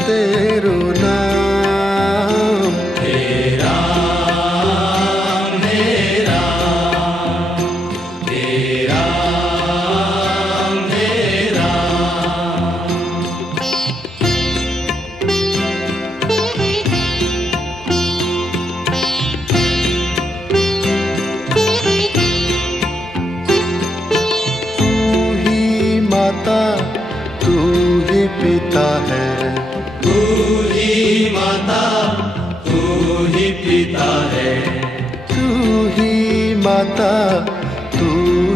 तेरो नाम। हे राम हे राम हे राम हे राम। तू ही माता तू ही पिता है, तू ही माता तू ही पिता है, तू ही माता तू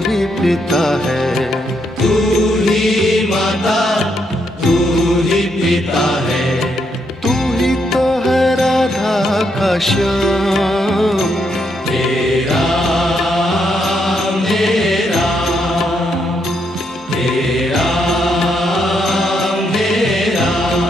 ही पिता है, तू ही माता तू ही पिता है। तू ही तो है राधा का श्याम। हे राम हे राम हे राम हे राम।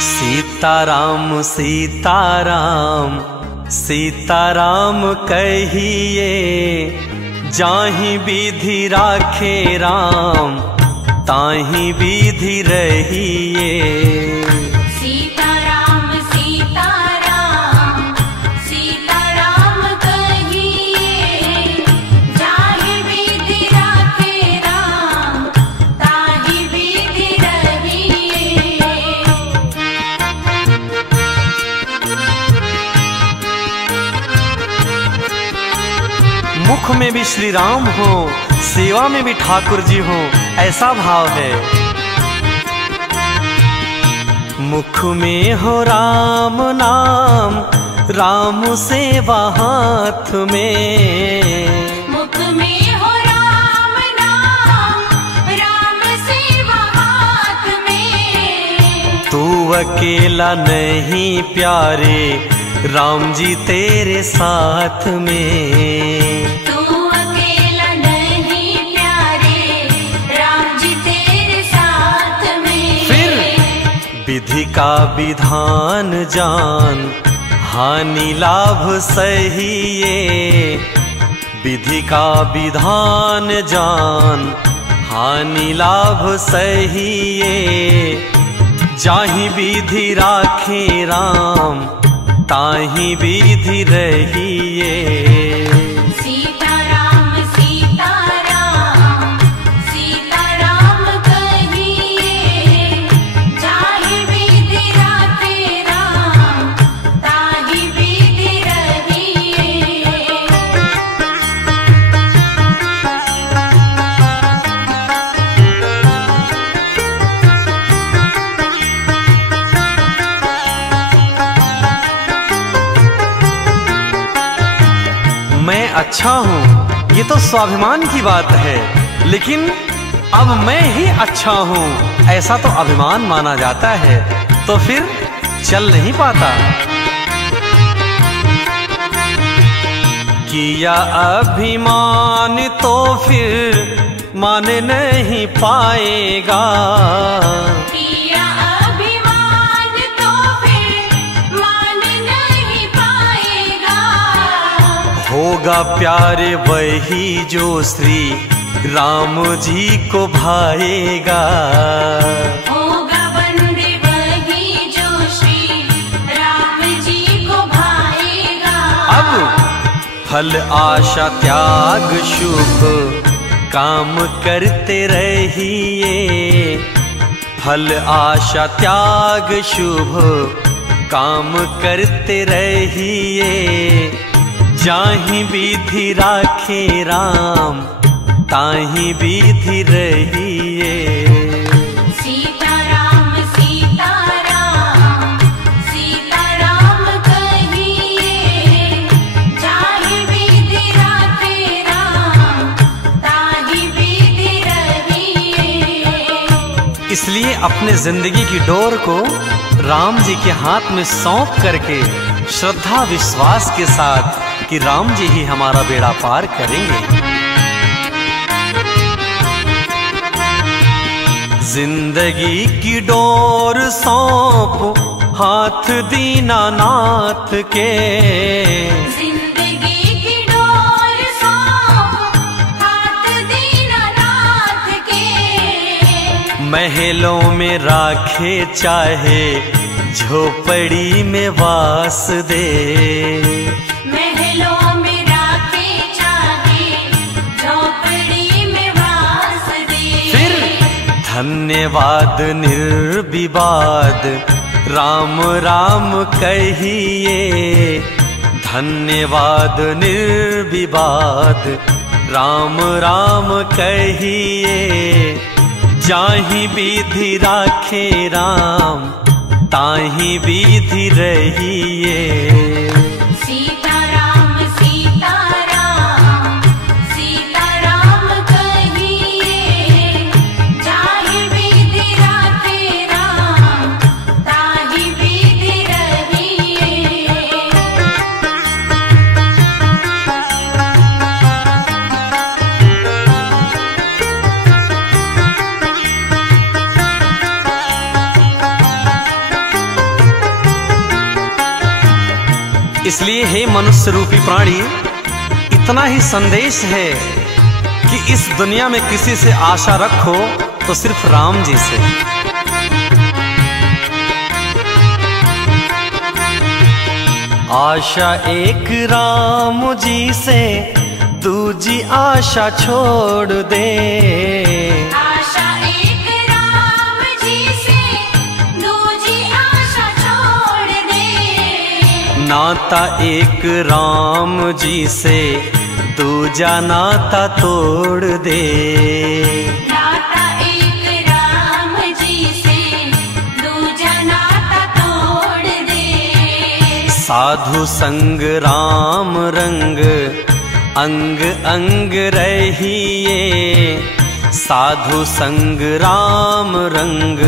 सीताराम सीताराम सीताराम कहिए, जाहि विधि राखे राम ताहि विधि रहिए। सीताराम सीताराम सीताराम कहिए, जाहि विधि राखे राम ताहि विधि रहिए। मुख में भी श्री राम हो, सेवा में भी ठाकुर जी हो, ऐसा भाव है। मुख में हो राम नाम, राम सेवा हाथ में। मुख में हो राम नाम, राम सेवा हाथ में। तू अकेला नहीं प्यारे, राम जी तेरे साथ में। तू अकेला नहीं प्यारे, राम जी तेरे साथ में। फिर विधि का विधान जान, हानि लाभ सहिए। विधि का विधान जान, हानि लाभ सहिए। जाहि विधि राखे राम ताहि विधि रहिए। सीताराम सीताराम सीताराम कहिए, जाहि विधि राखे राम ताहि विधि रहिए। अच्छा हूँ ये तो स्वाभिमान की बात है, लेकिन अब मैं ही अच्छा हूँ ऐसा तो अभिमान माना जाता है, तो फिर चल नहीं पाता। किया अभिमान तो फिर मान नहीं पाएगा, किया अभिमान तो फिर मान नहीं पाएगा। होगा प्यारे वही जो श्री राम जी को भाएगा, होगा बंदे वही जो श्री राम जी को भाएगा। अब फल आशा त्याग शुभ काम करते रहिए, फल आशा त्याग शुभ काम करते रहिए। जाहि विधि राखे राम ताहि विधि रहिए। सीताराम सीताराम सीताराम कहिए, जाहि विधि राखे राम ताहि विधि रहिए। इसलिए अपने जिंदगी की डोर को राम जी के हाथ में सौंप करके श्रद्धा विश्वास के साथ कि राम जी ही हमारा बेड़ा पार करेंगे। जिंदगी की डोर सौंप हाथ दीनानाथ के, जिंदगी की डोर सौंप हाथ दीनानाथ के। महलों में राखे चाहे झोपड़ी में वास दे, महलों में राखे चाहे झोपड़ी में वास दे। फिर धन्यवाद निर्विवाद राम राम कहिए, धन्यवाद निर्विवाद राम राम कहिए। जाहि विधि राखे राम ताहि विधि रहिए। सीताराम सीताराम सीताराम कहिए, जाहि विधि राखे राम ताहि विधि रहिए। इसलिए हे मनुष्य रूपी प्राणी, इतना ही संदेश है कि इस दुनिया में किसी से आशा रखो तो सिर्फ राम जी से। आशा एक राम जी से दूजी आशा छोड़ दे, आशा एक राम जी से दूजी आशा छोड़ दे। नाता एक राम जी से दूजा नाता तोड़ दे। नाता एक राम जी से दूजा नाता तोड़ दे। साधु संग राम रंग अंग अंग रहिए, साधु संग राम रंग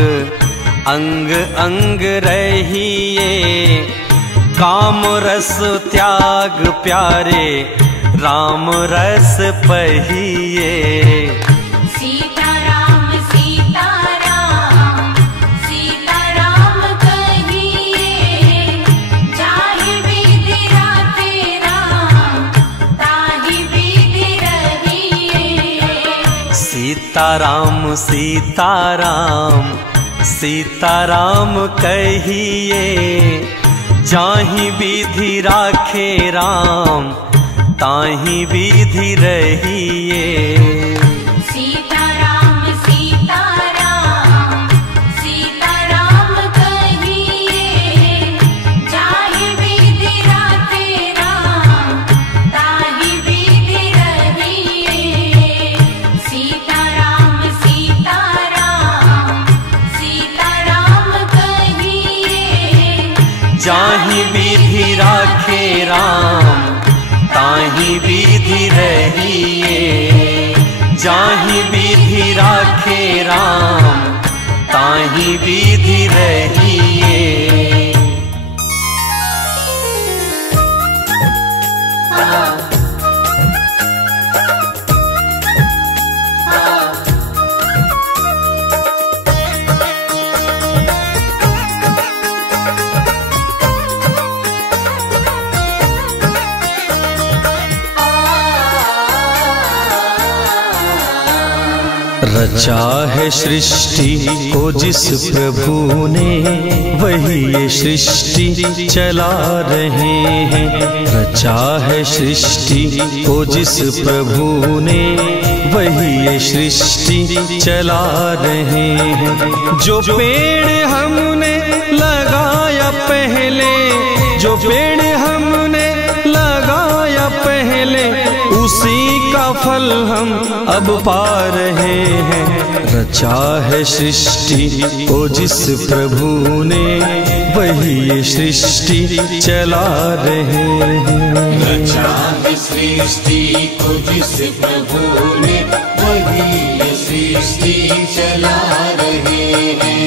अंग अंग रहिए। काम रस त्याग प्यारे राम रस पहिए। सीताराम सीताराम सीताराम कहिए, जाहि विधि राखे राम ताहि विधि रहिए। सीताराम सीताराम सीताराम कहिए, जाहि विधि राखे राम ताहि विधि रहिए। सीताराम सीताराम सीताराम कहिए, जाहि विधि राखे राम ताहि विधि रहिए। सीताराम सीताराम सीताराम कहिए, जाहि विधि राखे राम ताहि ताही विधि रहिए, जाहि विधि राखे राम ताही विधि रहिए। रचा है सृष्टि को जिस प्रभु ने, वही ये सृष्टि चला रहे हैं। रचा है सृष्टि को जिस प्रभु ने, वही ये सृष्टि चला रहे हैं। जो पेड़ हमने लगाया पहले, जो पेड़ हमने लगाया पहले, उसी का फल हम अब पा रहे हैं। रचा है सृष्टि को जिस प्रभु ने, वही ये सृष्टि चला रहे हैं। रचा है सृष्टि को जिस प्रभु ने, वही ये सृष्टि चला रहे हैं।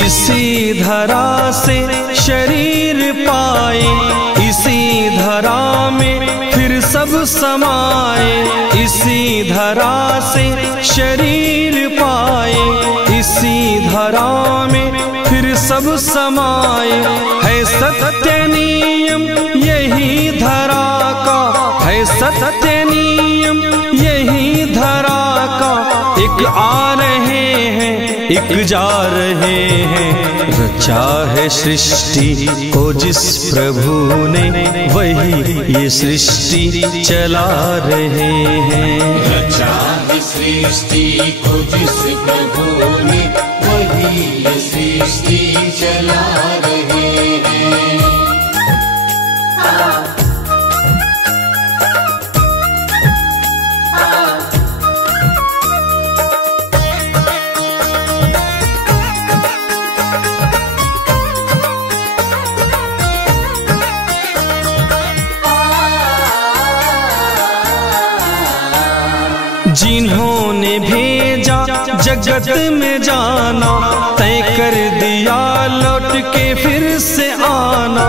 इसी धरा से शरीर पाए, इसी धरा में फिर सब समाए। इसी धरा से शरीर पाए, इसी धरा में फिर सब समाए। है सत्य नियम यही धरा का, है सत्य नियम यही धरा का। एक आ रहे हैं एक जा रहे हैं। रचा है सृष्टि को जिस प्रभु ने, वही ये सृष्टि चला रहे हैं। रचा है सृष्टि को जिस प्रभु ने, वही ये सृष्टि चला रहे हैं। जिन्होंने भेजा जगत में जाना, तय कर दिया लौट के फिर से आना।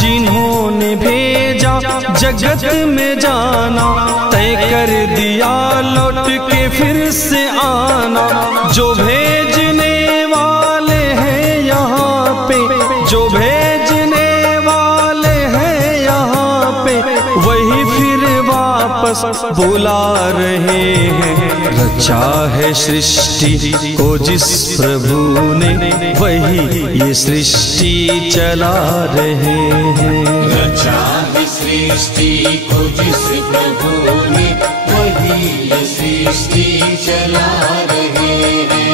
जिन्होंने भेजा जगत में जाना, तय कर दिया लौट के फिर से आना। जो भेजने वाले हैं यहाँ पे, जो भेजने वाले हैं यहाँ पे, वही फिर वापस बुला रहे हैं। रचा है सृष्टि को जिस प्रभु ने, वही ये सृष्टि चला रहे हैं। रचा है सृष्टि को जिस प्रभु ने, वही ये सृष्टि चला रहे हैं।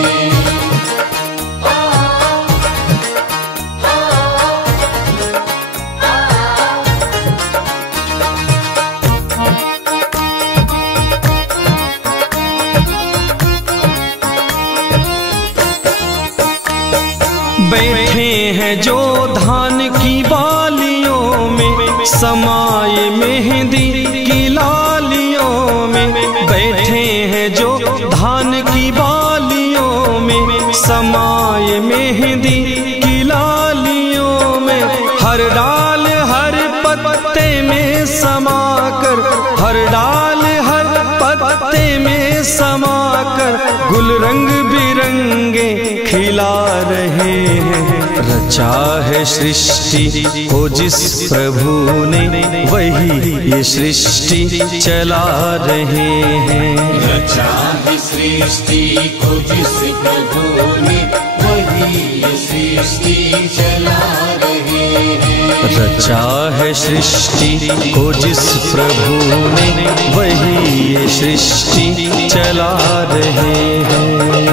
बैठे हैं जो धान की बालियों में, समाये मेहंदी की लालियों में। बैठे हैं जो धान की बालियों में, समाये मेहंदी की लालियों में। हर डाल हर पत्ते में समाकर, हर डाल हर पत्ते में समाकर, गुल रंग बिरंगे खिला रहे हैं। रचा है सृष्टि को जिस प्रभु ने, वही ये सृष्टि चला रहे हैं। रचा है सृष्टि को जिस प्रभु ने, वही ये सृष्टि चला रहे हैं। रचा है सृष्टि को जिस प्रभु ने, वही ये सृष्टि चला रहे हैं।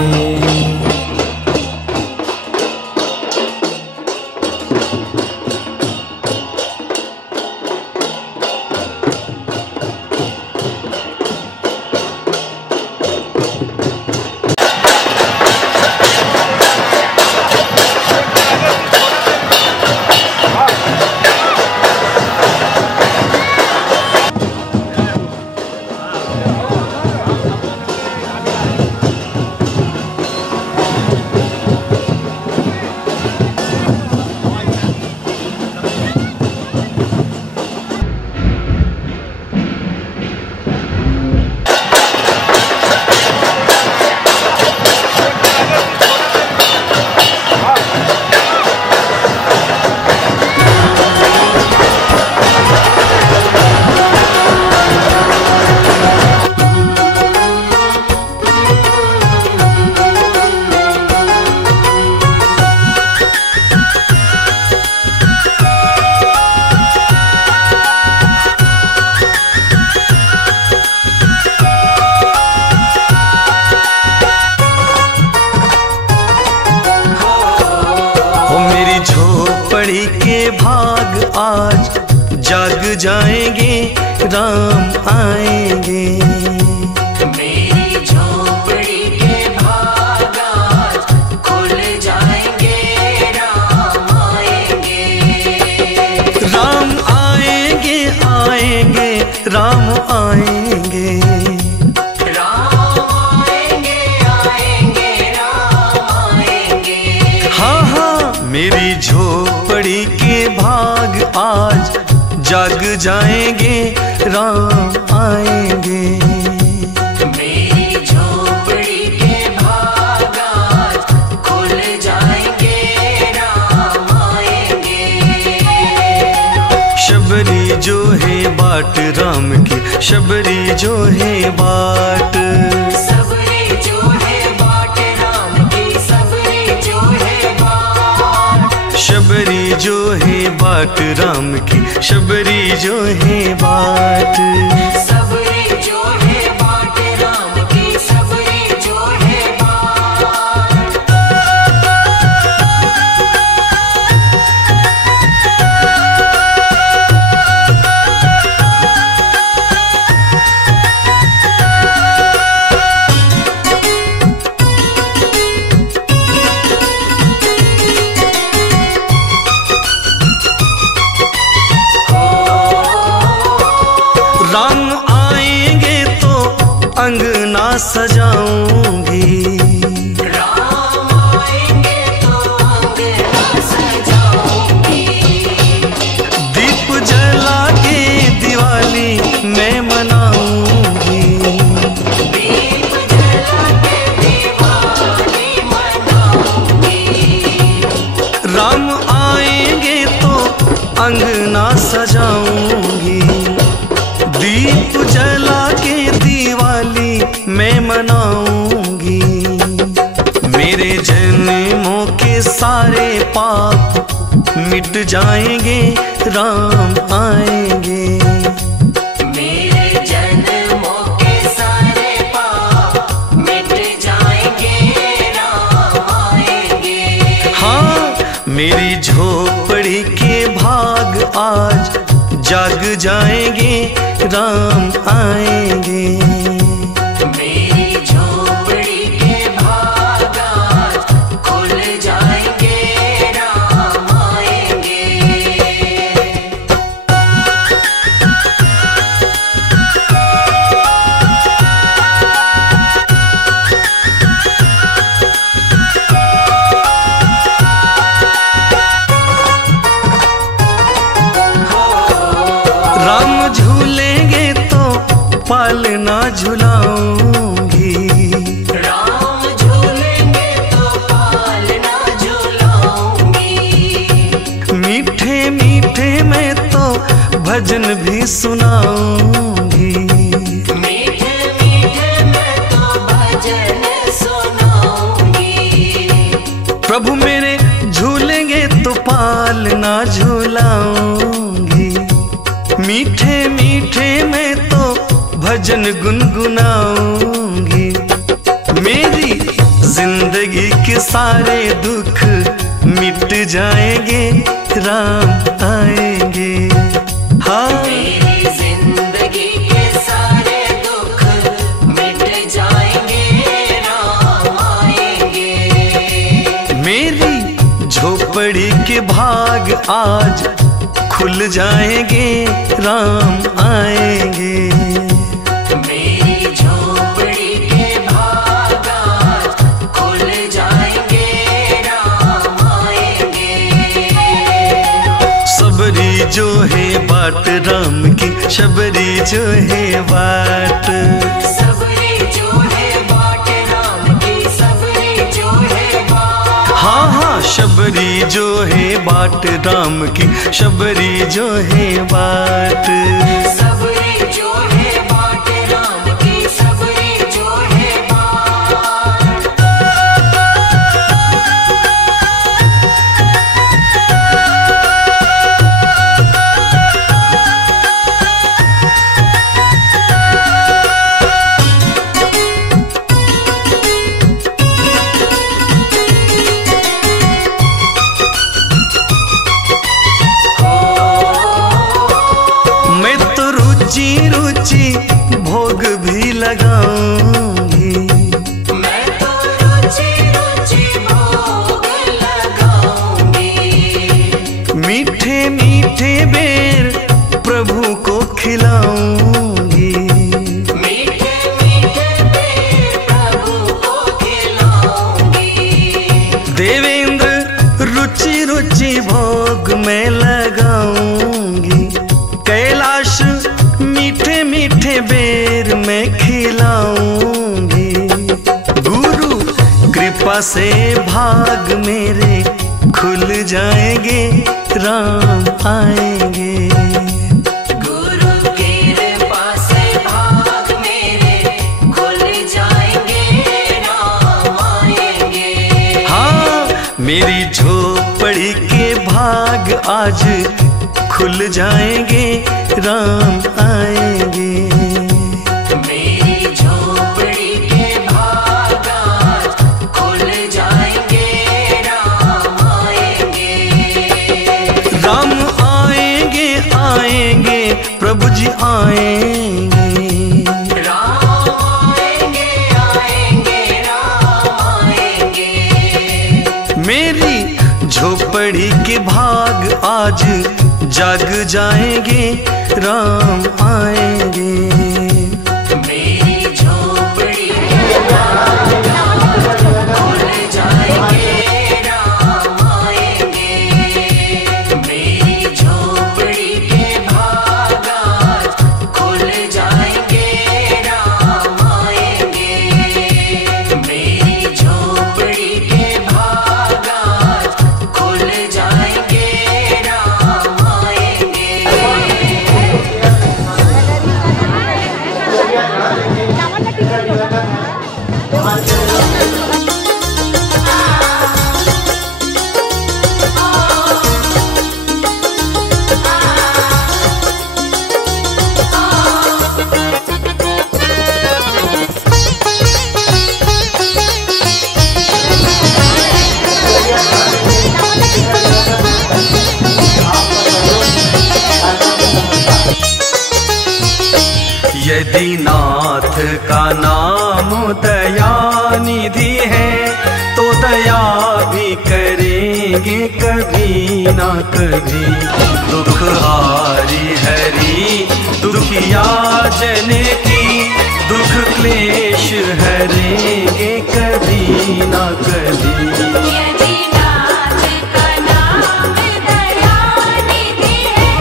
जाएंगे, राम आएंगे। मेरी झोपड़ी के भाग आज खुल जाएंगे, राम आएंगे। राम आएंगे, आएंगे, राम आएंगे। राम आएंगे, आएंगे, राम आएंगे। हाँ हाँ, मेरी झोपड़ी के भाग आज जाग जाएंगे, राम आएंगे। मेरी झोपड़ी के भाग आज खुल जाएंगे, राम आएंगे। शबरी जो है बाट राम की, शबरी जो है बाट। सबरी जो है बाट राम की, सबरी जो है बाट। शबरी जो है बाट राम की, शबरी जो है बाट। सबरी जो है बाट राम की, सबरी जो है बाट। राम आएंगे तो अंगना सजाऊंगी। राम आएंगे तो अंगना सजाऊंगी। दीप जला के दिवाली मैं मनाऊंगी। दीप जला के दिवाली मनाऊंगी। राम आएंगे तो अंगना सजाऊंगी। दीप जला के दिवाली मैं मनाऊंगी। मेरे जन्मों के सारे पाप मिट जाएंगे, राम आएंगे। मेरे जन्मों के सारे पाप मिट जाएंगे, राम आएंगे। हाँ, मेरी झोपड़ी के भाग आज जाग जाएंगे, राम आएंगे। मेरी झोपड़ी के भाग आज खुल जाएंगे, राम आएंगे। राम झूलेंगे तो पालना झुलाऊंगी। राम झूलेंगे तो पालना झूलाऊंगी। मीठे मीठे मैं तो भजन भी सुनाऊंगी। मीठे मीठे मैं तो भजन सुनाऊंगी। प्रभु मेरे झूलेंगे तो पालना झूलाऊंगी। मीठे मीठे मैं तो भजन गुनगुनाऊंगी। मेरी जिंदगी के सारे दुख मिट जाएंगे, राम आएंगे। हाँ, मेरी जिंदगी के सारे दुख मिट जाएंगे, राम आएंगे। मेरी झोपड़ी के भाग आज खुल जाएंगे, राम आएंगे। मेरी झोपड़ी के भाग आज खुल जाएंगे, राम आएंगे। सबरी जो है बाट राम की, शबरी जो है बाट। सबरी जो है बाट राम की, सबरी जो है बाट। हाँ हाँ, शबरी जो है बाट राम की, शबरी जो है बाट। सबरी जो है बाट राम की, सबरी जो है बाट। बेर मैं खिलाऊंगी। गुरु कृपा से भाग मेरे खुल जाएंगे, राम आएंगे। गुरु कृपा से भाग मेरे खुल जाएंगे, राम आएंगे। हाँ, मेरी झोपड़ी के भाग आज खुल जाएंगे, राम आएंगे। मेरी झोपड़ी के भाग आज खुल जाएंगे, राम आएंगे। राम आएंगे, आएंगे, प्रभु जी आएंगे। राम आएंगे, आएंगे, राम आएंगे। मेरी झोपड़ी के भाग आज जाग जाएंगे, राम आएंगे। मेरी झोपड़ी के भाग आज खुल जाएंगे, राम आएंगे। मेरी झोपड़ी के भाग आज खुल जाएंगे, राम आएंगे। मेरी झोपड़ी के भाग आज खुल जाएंगे, राम आएंगे। यदि नाथ का नाम दयानिधि है, तो दया भी करेंगे कभी ना कभी। दुख हारी हरी दुखिया जन की, दुख क्लेश हरेंगे कभी ना कभी। यदि नाथ का नाम दयानिधि है,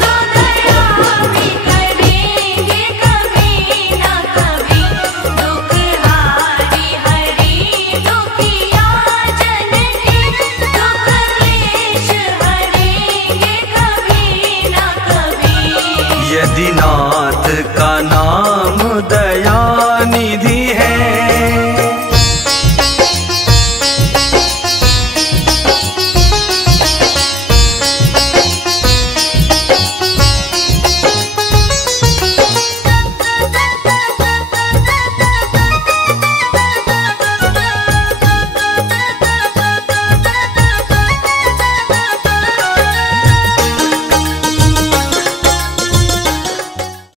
तो दया भी करेंगे कभी ना कभी। दुख हारी हरी दुखिया जन की, दुख क्लेश हरेंगे कभी ना कभी। यदि नाथ का नाम